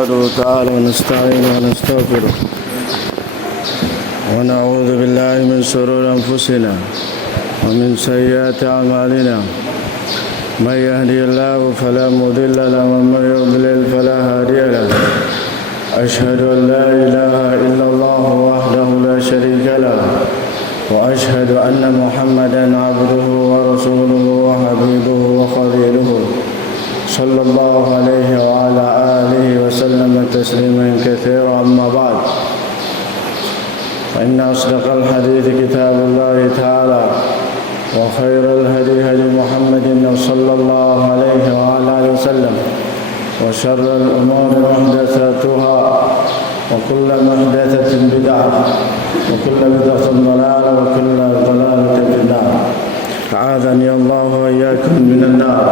نحمده تعالى ونستعينه ونستغفره ونعوذ بالله من شرور أنفسنا ومن سيئات أعمالنا. من يهدي الله فلا مضل له ومن يضلل فلا هادي له. أشهد أن لا إله إلا الله وحده لا شريك له وأشهد أن محمدا عبده ورسوله وحبيبه وخليله صلى الله عليه وعلى آله وسلم تسليما كثيرا. أما بعد، فإن أصدق الحديث كتاب الله تعالى وخير الهدي هدي محمد صلى الله عليه وعلى آله وسلم وشر الأمور محدثاتها وكل محدثة بدعة وكل بدعة ضلالة وكل ضلالة في النار. أعاذني الله وإياكم من النار.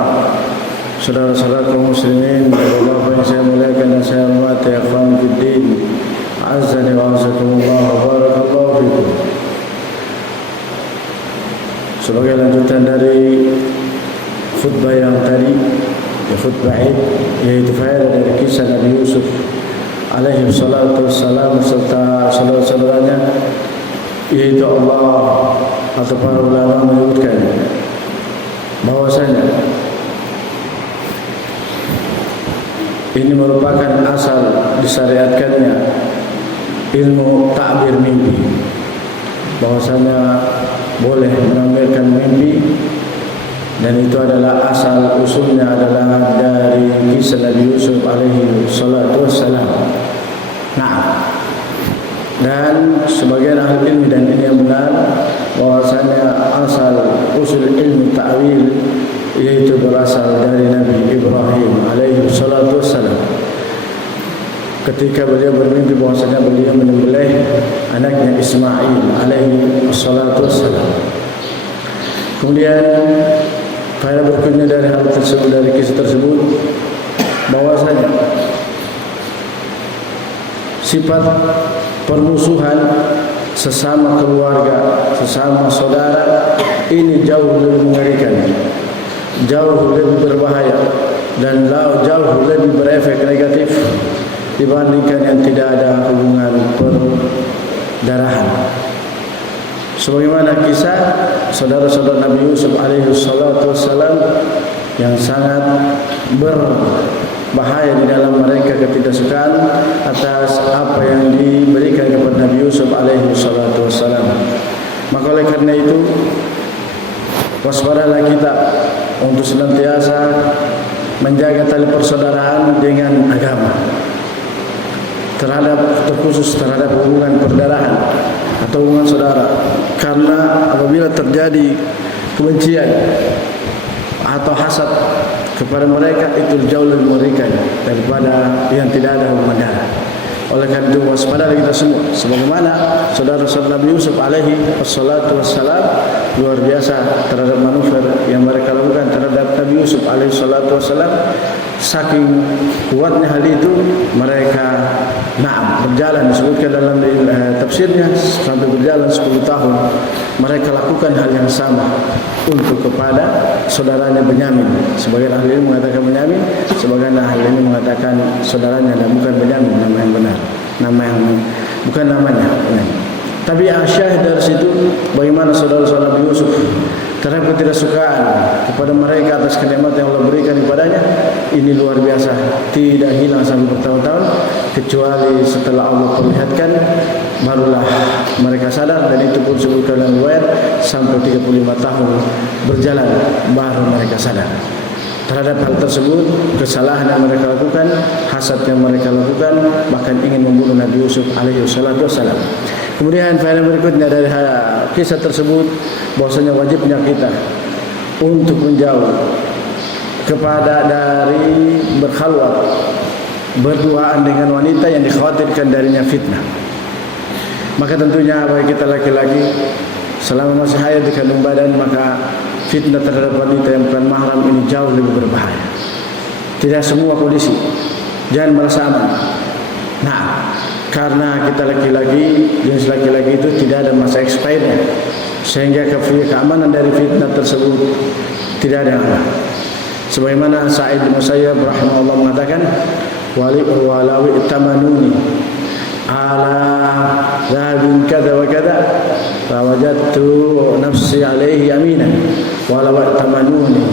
Saudara-saudara kaum muslimin, Bapak yang saya muliakan dan saya hormati, ikhwan fiddin, azza wa jazakumullah wa barakallahu fikum. Sebagai lanjutan dari khutbah yang tadi, khutbah Id, yaitu faedah dari kisah Nabi Yusuf alaihi salatu wassalam serta saudara-saudaranya, yaitu Allah atau para ulama menyebutkan bahwasanya ini merupakan asal disyariatkannya ilmu ta'bir mimpi, bahwasanya boleh menampilkan mimpi, dan itu adalah asal usulnya adalah dari kisah Nabi Yusuf alaihi salatu wassalam. Nah, dan sebagian ahli ilmu, dan ini yang benar, bahwasanya asal usul ilmu ta'wil yaitu berasal dari Nabi Ibrahim alaihi salatu wassalam. Ketika beliau bermimpi bahwasanya beliau menyembelih anaknya Ismail alaihi salatu wassalam. Kemudian faedah berikutnya dari hal tersebut, dari kisah tersebut, bahwasanya sifat permusuhan sesama keluarga, sesama saudara ini jauh lebih mengerikan, jauh lebih berbahaya, dan jauh lebih berefek negatif dibandingkan yang tidak ada hubungan perdarahan. Sebagaimana kisah saudara-saudara Nabi Yusuf alaihi salatu wassalam yang sangat berbahaya di dalam mereka ketidaksukaan atas apa yang diberikan kepada Nabi Yusuf alaihi salatu wassalam. Maka oleh karena itu, waspadalah kita untuk senantiasa menjaga tali persaudaraan dengan agama, terkhusus terhadap hubungan perdarahan atau hubungan saudara. Karena apabila terjadi kebencian atau hasad kepada mereka, itu jauh lebih mengerikan daripada yang tidak ada hubungan darah. Oleh karena itu, waspadalah kita semua, sebagaimana saudara-saudara Nabi Yusuf alaihi wassalatu wassalam luar biasa terhadap manuver yang mereka lakukan terhadap Nabi Yusuf alaihi salatu wassalam. Saking kuatnya hal itu, mereka berjalan, disebutkan dalam tafsirnya, sampai berjalan 10 tahun mereka lakukan hal yang sama untuk kepada saudaranya Benyamin. Sebagian ahli ilmu mengatakan Benyamin, sebagian ahli ilmu mengatakan saudaranya, dan bukan Benyamin nama yang benar, nama yang bukan namanya. Tapi syahid dari situ, bagaimana saudara-saudara Nabi Yusuf terhadap ketidaksukaan kepada mereka atas kenikmatan yang Allah berikan kepadanya, ini luar biasa, tidak hilang sampai bertahun-tahun, kecuali setelah Allah perlihatkan barulah mereka sadar. Dan itu pun disebutkan dalam riwayat sampai 35 tahun berjalan baru mereka sadar terhadap hal tersebut, kesalahan yang mereka lakukan, hasad yang mereka lakukan, bahkan ingin membunuh Nabi Yusuf alaihi salatu wassalam. Kemudian faedah berikutnya dari kisah tersebut, bahwasanya wajibnya kita untuk menjauh kepada dari berkhalwat, berduaan dengan wanita yang dikhawatirkan darinya fitnah. Maka tentunya bagi kita laki-laki, selama masih hayat di kandung badan, maka fitnah terhadap wanita yang bukan mahram ini jauh lebih berbahaya. Tidak semua kondisi, jangan merasa aman. Nah, karena kita laki-laki, jenis laki-laki itu tidak ada masa expirednya, sehingga keamanan dari fitnah tersebut tidak ada aman. Sebagaimana Sa'id bin Musayyab rahimahullah mengatakan, walau tamanuni ala dhahabin kada wa kada fawajadtu nafsi alaihi aminan walau tamanuni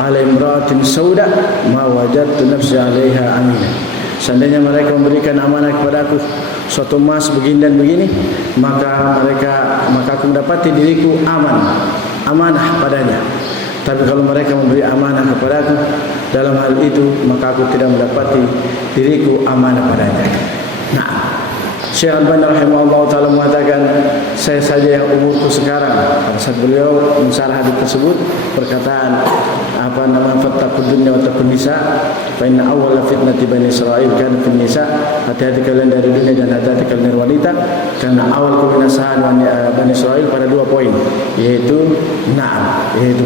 ala imra'atin sauda ma wajadtu nafsi alaiha aminan. Seandainya mereka memberikan amanah kepadaku suatu emas begini dan begini, maka aku mendapati diriku amanah padanya. Tapi kalau mereka memberi amanah kepadaku dalam hal itu, maka aku tidak mendapati diriku amanah padanya. Nah, Syekh Al-Albani rahimahullah ta'ala mengatakan, saya saja yang umurku sekarang. Pada saat beliau mensyarah hadis tersebut, perkataan fattaqud dunya wa taqun nisa fa inna awwala fitnati bani Israil kana fin nisa. Hati-hati kalian dari dunia dan hati-hati kalian dari wanita, karena awal kebinasaan Bani Israil pada 2 poin, yaitu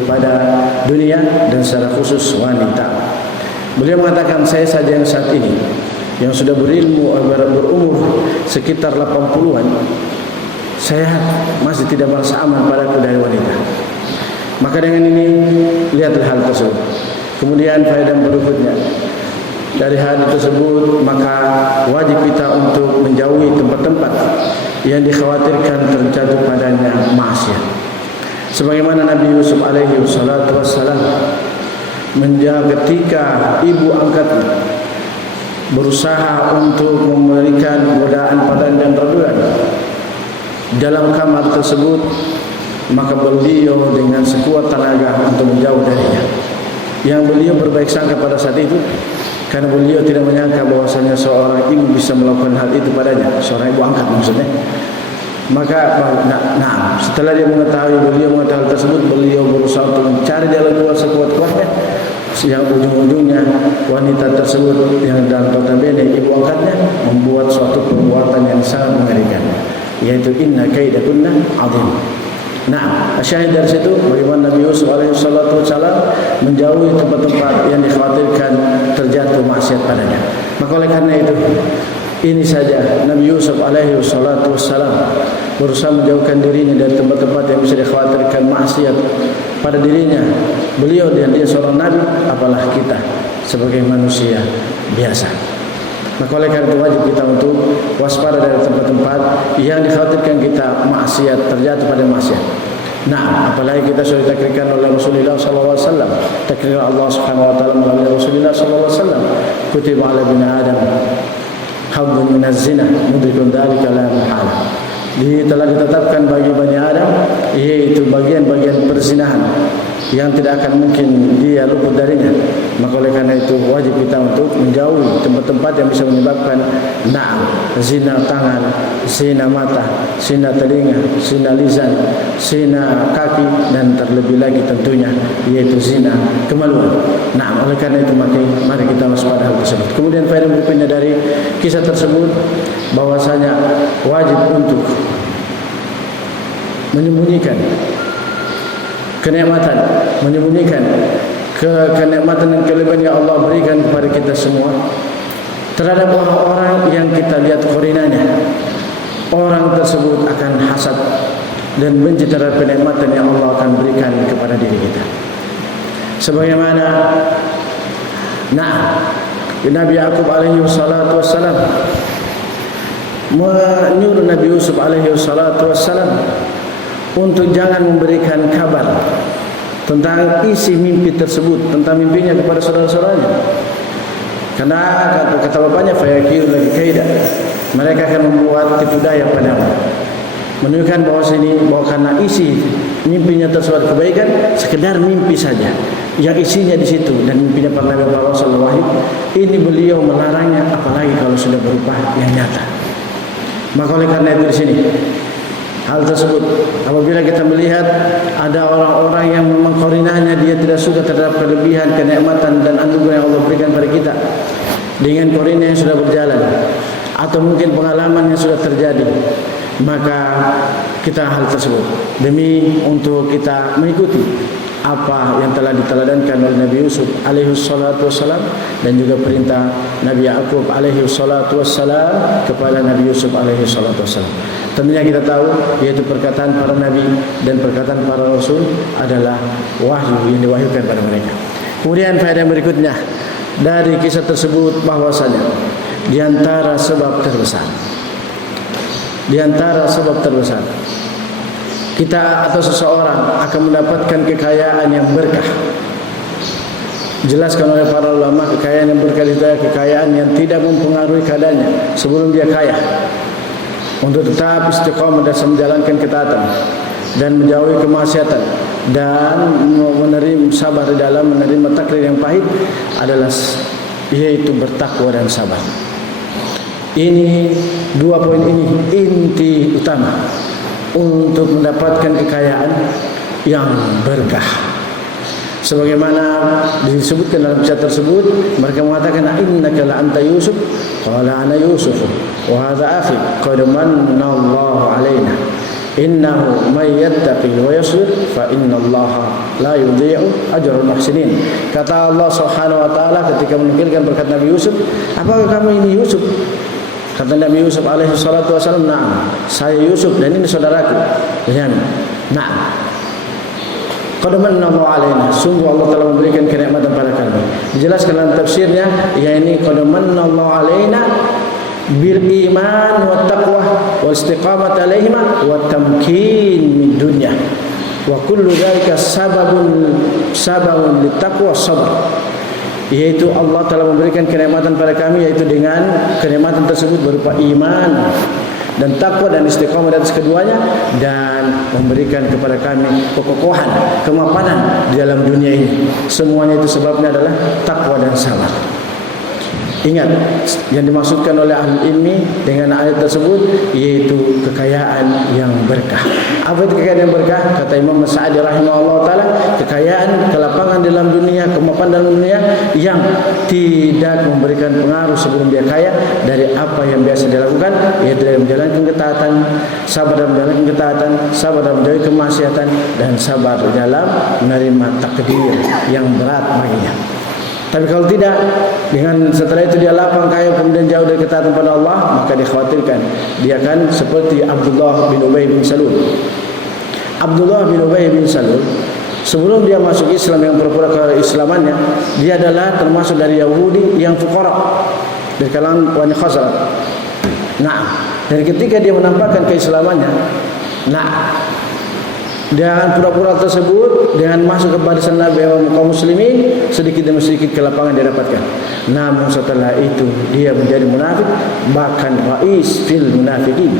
pada dunia dan secara khusus wanita. Beliau mengatakan, saya saja yang saat ini yang sudah berilmu, berumur sekitar 80-an, saya masih tidak merasa aman padaku dari wanita. Maka dengan ini lihatlah hal tersebut. Kemudian faedah berikutnya dari hadis tersebut, maka wajib kita untuk menjauhi tempat-tempat yang dikhawatirkan terjatuh padanya maksiat. Sebagaimana Nabi Yusuf alaihi wassalatu wassalam ketika ibu angkatnya berusaha untuk memberikan godaan padanya dan raduan dalam kamar tersebut, maka beliau dengan sekuat tenaga untuk menjauh darinya. Yang beliau berbaik sangka pada saat itu, karena beliau tidak menyangka bahwasanya seorang ibu bisa melakukan hal itu padanya, seorang ibu angkat maksudnya. Maka setelah dia beliau mengetahui hal tersebut, beliau berusaha untuk mencari jalan keluar sekuat-kuatnya, yang ujung-ujungnya wanita tersebut yang dalam notabene ibu angkatnya membuat suatu perbuatan yang sangat mengerikan, yaitu inna kaidakunna azim. Nah, syahid dari situ bagaimana Nabi Yusuf alaihi salatu wasallam menjauhi tempat-tempat yang dikhawatirkan terjatuh maksiat padanya. Maka oleh karena itu, ini saja Nabi Yusuf alaihi salatu wasallam berusaha menjauhkan dirinya dari tempat-tempat yang bisa dikhawatirkan maksiat pada dirinya. Beliau dan dia seorang nabi, apalah kita sebagai manusia biasa. Maka oleh karena itu wajib kita untuk waspada dari tempat-tempat yang dikhawatirkan kita maksiat, terjatuh pada maksiat. Nah, apalagi kita sudah ditakdirkan oleh Rasulullah sallallahu alaihi wasallam, takdir Allah Subhanahu wa taala melalui Rasulullah sallallahu alaihi wasallam, kutiba ala bani Adam haddun minaz zina mudrikun dzalika la mahala. Telah ditetapkan bagi Bani Adam yaitu bagian-bagian perzinahan yang tidak akan mungkin dia luput darinya. Maka oleh karena itu wajib kita untuk menjauhi tempat-tempat yang bisa menyebabkan zina tangan, zina mata, zina telinga, zina lisan, zina kaki, dan terlebih lagi tentunya yaitu zina kemaluan. Oleh karena itu mari kita waspada hal tersebut. Kemudian faedah berikutnya dari kisah tersebut, bahwasanya wajib untuk menyembunyikan kenikmatan, menyembunyikan kenikmatan dan kelebihan yang Allah berikan kepada kita semua terhadap orang-orang yang kita lihat korinanya. Orang tersebut akan hasad dan benci terhadap kenikmatan yang Allah akan berikan kepada diri kita. Sebagaimana Nabi Yaqub alaihi salatu wassalam menyuruh Nabi Yusuf alaihi salatu wassalam untuk jangan memberikan kabar tentang isi mimpi tersebut, tentang mimpinya kepada saudara-saudaranya. Karena kata bapaknya, fayakiru lagi kaidah, mereka akan membuat tipu daya padamu, menunjukkan bahwa karena isi mimpinya tersebut kebaikan, sekedar mimpi saja yang isinya di situ dan mimpinya para nabi Allah sallallahu alaihi wasallam, ini beliau melarangnya, apalagi kalau sudah berupa yang nyata. Maka oleh karena itu di sini hal tersebut, apabila kita melihat ada orang-orang yang memang korinahnya dia tidak suka terhadap kelebihan, kenikmatan dan anugerah yang Allah berikan pada kita dengan korinah yang sudah berjalan, atau mungkin pengalaman yang sudah terjadi, maka kita hal tersebut demi untuk kita mengikuti apa yang telah diteladankan oleh Nabi Yusuf alaihi salatu wassalam dan juga perintah Nabi Yaqub alaihi salatu wassalam kepada Nabi Yusuf alaihi salatu wassalam. Tentunya kita tahu yaitu perkataan para nabi dan perkataan para rasul adalah wahyu yang diwahyukan pada mereka. Kemudian faedah berikutnya dari kisah tersebut bahwasanya di antara sebab terbesar kita atau seseorang akan mendapatkan kekayaan yang berkah. Jelaskan oleh para ulama, kekayaan yang berkah itu kekayaan yang tidak mempengaruhi keadaannya sebelum dia kaya, untuk tetap istiqamah dan menjalankan ketaatan dan menjauhi kemaksiatan dan menerima sabar di dalam menerima takdir yang pahit adalah yaitu bertakwa dan sabar. Ini dua poin ini inti utama untuk mendapatkan kekayaan yang berkah. Sebagaimana disebutkan dalam kisah tersebut, mereka mengatakan innaka la anta Yusuf, qala ana Yusuf wa hadha akhi qad manna Allahu alaina innahu may yattaqi wa yasbir fa innallaha la yudhi'u ajral muhsinin. Kata Allah Subhanahu wa taala ketika menukilkan berkat Nabi Yusuf, apakah kamu ini Yusuf? Kata Nabi Yusuf alaihi salatu wasallam, "Na'am, saya Yusuf dan ini saudaraku." Binyamin. Na'am. Qad manna Allahu alaina, sungguh Allah telah memberikan kenikmatan pada kami. Dijelaskan dalam tafsirnya, yakni qad manna Allahu alaina bil iman wa taqwa wal istiqamah alaihima wa tamkin min dunya wa kullu dzalika sababun litaqwa sabr. Yaitu Allah telah memberikan kenikmatan pada kami, yaitu dengan kenikmatan tersebut berupa iman dan takwa dan istiqamah di atas keduanya, dan memberikan kepada kami kekokohan, kemapanan di dalam dunia ini. Semuanya itu sebabnya adalah takwa dan sabar. Ingat, yang dimaksudkan oleh ahli ilmi dengan ayat tersebut yaitu kekayaan yang berkah. Apa itu kekayaan yang berkah? Kata Imam Sa'di rahimahullah taala, kekayaan, kelapangan dalam dunia, kemapanan dalam dunia yang tidak memberikan pengaruh sebelum dia kaya dari apa yang biasa dilakukan, yaitu dalam menjalankan ketaatan, sabar dalam menjalankan ketaatan, sabar dalam menjauhi kemaksiatan, dan sabar dalam menerima takdir yang berat baginya. Tapi kalau tidak, dengan setelah itu dia lapang kaya kemudian jauh dari ketaatan pada Allah, maka dikhawatirkan dia akan seperti Abdullah bin Ubay bin Salul. Abdullah bin Ubay bin Salul sebelum dia masuk Islam yang pura-pura keislamannya, dia adalah termasuk dari Yahudi yang fuqara dari kalangan Bani Khazraj. Nah, dan ketika dia menampakkan keislamannya, dengan pura-pura tersebut, dengan masuk ke barisan Nabi kaum muslimin, sedikit demi sedikit kelapangan dia dapatkan. Namun setelah itu dia menjadi munafik, bahkan rais fil munafiqin.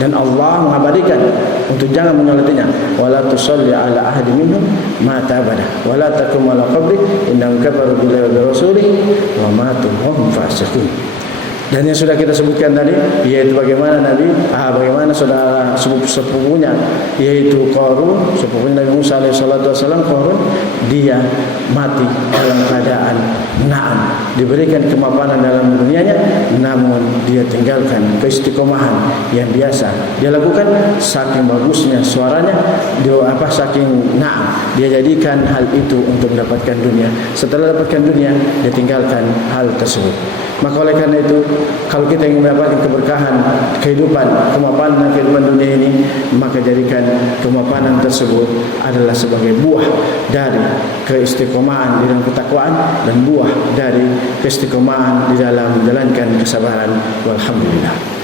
Dan Allah mengabadikan untuk jangan menyolatinya. Wala tusalli ala ahadi minhum mata abada wala taqum ala qabri innahum kafaru billahi wa rasulihi wa matu wa hum fasiqun. Dan yang sudah kita sebutkan tadi, yaitu bagaimana bagaimana saudara sepupunya, yaitu Qarun, sepupunya Nabi Musa alaihissalam, Qarun, dia mati dalam keadaan diberikan kemapanan dalam dunianya, namun dia tinggalkan keistiqomahan yang biasa dia lakukan. Saking bagusnya suaranya, dia jadikan hal itu untuk mendapatkan dunia. Setelah dapatkan dunia, dia tinggalkan hal tersebut. Maka oleh karena itu, kalau kita ingin mendapatkan keberkahan kehidupan, kemapanan kehidupan dunia ini, maka jadikan kemapanan tersebut adalah sebagai buah dari keistiqomahan di dalam ketakwaan dan buah dari keistiqomahan di dalam menjalankan kesabaran. Walhamdulillah.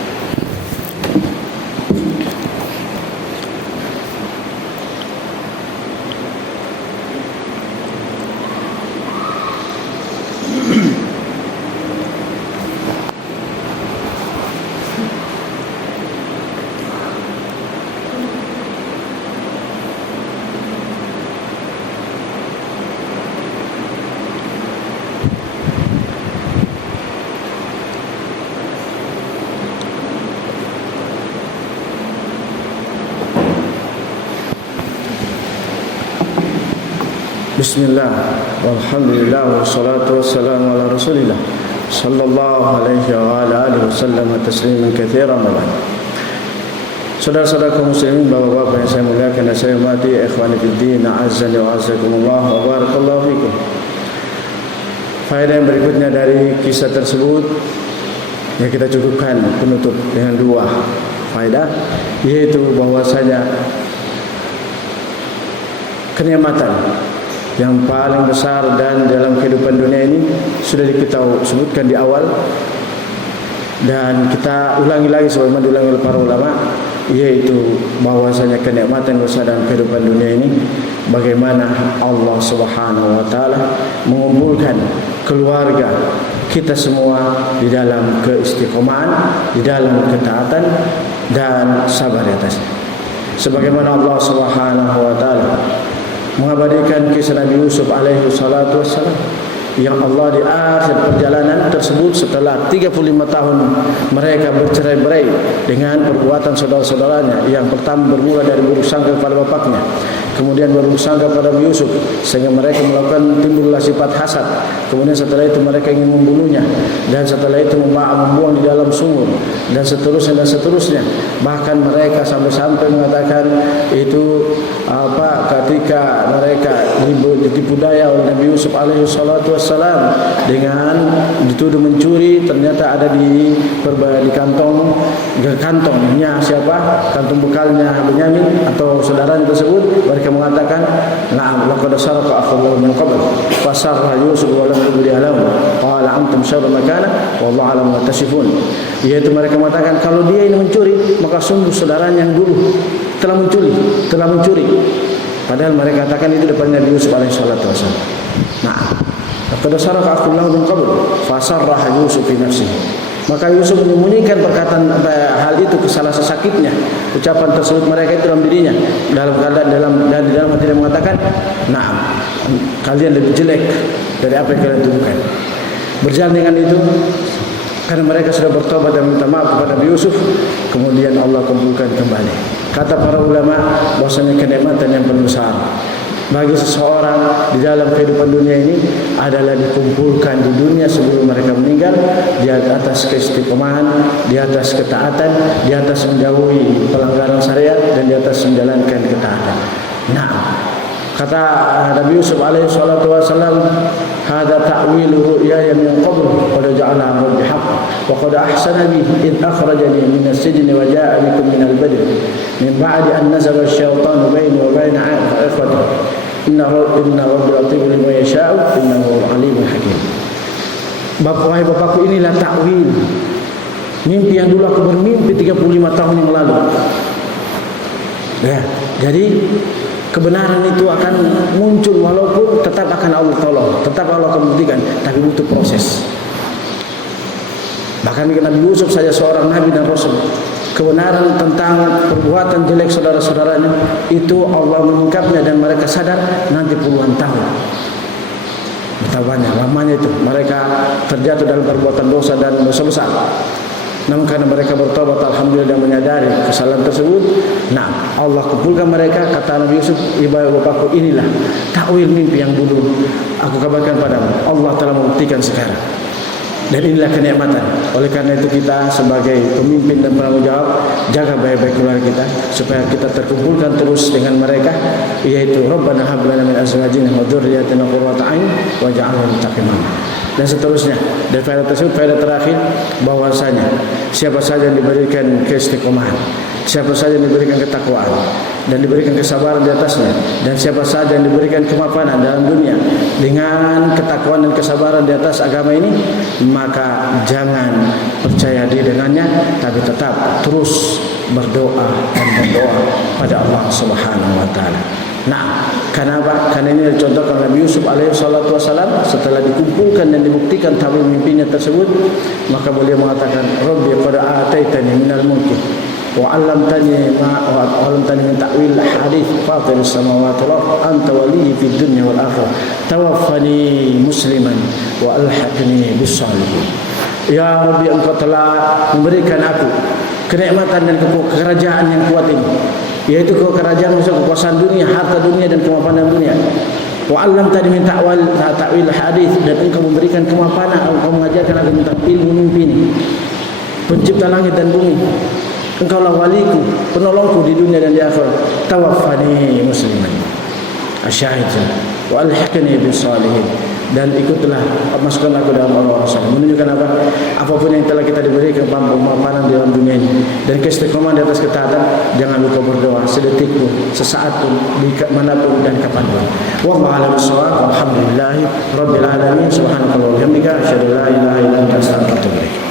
Bismillah, walhamdulillah, wassalatu wassalamu ala rasulillah sallallahu alaihi wa ala alihi wasallam tasliman katsiran. Saudara-saudara kaum muslimin, bapak-bapak yang saya muliakan dan saya hormati, ikhwani fiddin, a'azzani wa a'azzakumullah wa barakallahu fikum. Faedah yang berikutnya dari kisah tersebut yang kita cukupkan penutup dengan dua faedah, yaitu bahwasanya kenikmatan yang paling besar dan dalam kehidupan dunia ini sudah kita sebutkan di awal, dan kita ulangi lagi sebagaimana diulangi oleh para ulama, yaitu bahwasanya kenikmatan besar dalam kehidupan dunia ini bagaimana Allah Subhanahu wa taala mengumpulkan keluarga kita semua di dalam keistiqomahan, di dalam ketaatan dan sabar di atasnya. Sebagaimana Allah Subhanahu wa taala mengabadikan kisah Nabi Yusuf alaihi salatu wassalam, yang Allah di akhir perjalanan tersebut setelah 35 tahun mereka bercerai-berai dengan perbuatan saudara-saudaranya. Yang pertama bermula dari buruk sangka kepada bapaknya, kemudian buruk sangka pada Nabi Yusuf sehingga mereka melakukan timbullah sifat hasad. Kemudian setelah itu mereka ingin membunuhnya, dan setelah itu membuang di dalam sumur, dan seterusnya dan seterusnya. Bahkan mereka sampai-sampai mengatakan itu ketika mereka ditipu daya oleh Nabi Yusuf alaihi salatu wassalam dengan dituduh mencuri, ternyata ada di kantongnya siapa? Kantong bekalnya Benyamin atau saudaranya tersebut. Mereka mengatakan, "Na'am, laqad saraqa akhullahu min qabl, fasarra Yusuf wa lam yubdi alam, qala antum syarru makana wallahu a'lam ma tasifun." Yaitu mereka mengatakan kalau dia ini mencuri, maka sungguh saudaranya yang dulu telah mencuri. Padahal mereka katakan itu depan Nabi Yusuf alaihi salatu wasallam. Nah, laqad saraqa akhullahu min qabl, fasarra Yusuf fi nafsihi. Maka Yusuf menyembunyikan perkataan hal itu ke salah sesakitnya. Ucapan tersebut mereka itu dalam dirinya, dalam hati dia mengatakan, "Na'am, kalian lebih jelek dari apa yang kalian tuduhkan." Berjalan dengan itu, karena mereka sudah bertobat dan minta maaf kepada Nabi Yusuf, kemudian Allah kumpulkan kembali. Kata para ulama bahwasanya kenikmatan yang paling besar bagi seseorang di dalam kehidupan dunia ini adalah dikumpulkan di dunia sebelum mereka meninggal di atas keistiqomahan, di atas ketaatan, di atas menjauhi pelanggaran syariat, dan di atas menjalankan ketaatan. Nah, kata Nabi Yusuf alaihi salatu wasallam, "Hada ta'wilu ru'yaya min qabl qad ja'ala rabbi haqq wa qad ahsana bi id akhrajani min as-sijn wa ja'a bikum min al-badr min ba'di an nazagha asy-syaitanu baini wa baina ikhwati inna rabbi latifun lima yasha'u innahu alimun hakim." Wahai bapakku, inilah takwil mimpi yang dulu aku bermimpi 35 tahun yang lalu. Ya, jadi kebenaran itu akan muncul walaupun tetap akan Allah tolong, tetap Allah akan buktikan, tapi butuh proses. Bahkan Nabi Yusuf saja seorang nabi dan rasul, kebenaran tentang perbuatan jelek saudara-saudaranya itu Allah mengungkapnya dan mereka sadar nanti puluhan tahun. Betapanya lamanya itu mereka terjatuh dalam perbuatan dosa dan dosa besar. Namun karena mereka bertobat alhamdulillah dan menyadari kesalahan tersebut, nah Allah kumpulkan mereka. Kata Nabi Yusuf, "Ibu bapakku, inilah takwil mimpi yang dulu aku kabarkan padamu. Allah telah membuktikan sekarang." Dan inilah kenikmatan. Oleh karena itu kita sebagai pemimpin dan penanggung jawab, jaga baik-baik keluarga kita supaya kita terkumpulkan terus dengan mereka, yaitu Rabbana hab lana min azwajina wa dzurriyyatina qurrata a'yun waj'alna lil muttaqina imama. Dan seterusnya. Dan faedah tersebut, faedah terakhir bahwasanya siapa saja yang diberikan keistiqomahan, siapa saja yang diberikan ketakwaan dan diberikan kesabaran di atasnya, dan siapa saja yang diberikan kemapanan dalam dunia dengan ketakwaan dan kesabaran di atas agama ini, maka jangan percaya diri dengannya, tapi tetap terus berdoa pada Allah Subhanahu wa taala. Nah, kenapa? Karena ini dicontohkan Nabi Yusuf alaihi salatu wasalam setelah dikumpulkan dan dibuktikan takwil mimpinya tersebut, maka beliau mengatakan, "Rabbi qad ataitani minal mulki wa 'allamtani min ta'wil hadits fatirus samawati wal ardh anta waliyyi fid dunya wal akhirah tawaffani musliman wa alhaqni bis shalihin." Ya Rabbi, Engkau telah memberikan aku kenikmatan dan kerajaan yang kuat ini, yaitu kerajaan maksud kekuasaan dunia, harta dunia dan kemapanan dunia. Wa 'allamtani min ta'wil hadits, dan Engkau memberikan kemapanan, Engkau mengajarkan aku tentang ilmu mimpi ini, pencipta langit dan bumi. Engkaulah waliku, penolongku di dunia dan di akhirat. Tawaffani musliman, asyahid wa alhiqni bis salihin. dan ikutlah, masukkan aku dalam orang-orang saleh. Menunjukkan apa? Apapun yang telah kita diberi kemapanan di dalam dunia ini dan keistiqomahan di atas ketaatan, jangan lupa berdoa sedetik pun, sesaat pun, di manapun dan kapanpun. Wallahu a'lam bishawab. Alhamdulillahi rabbil alamin. Subhanallahi wa bihamdihi, asyhadu an la ilaha illa anta, astaghfiruka wa atubu ilaik.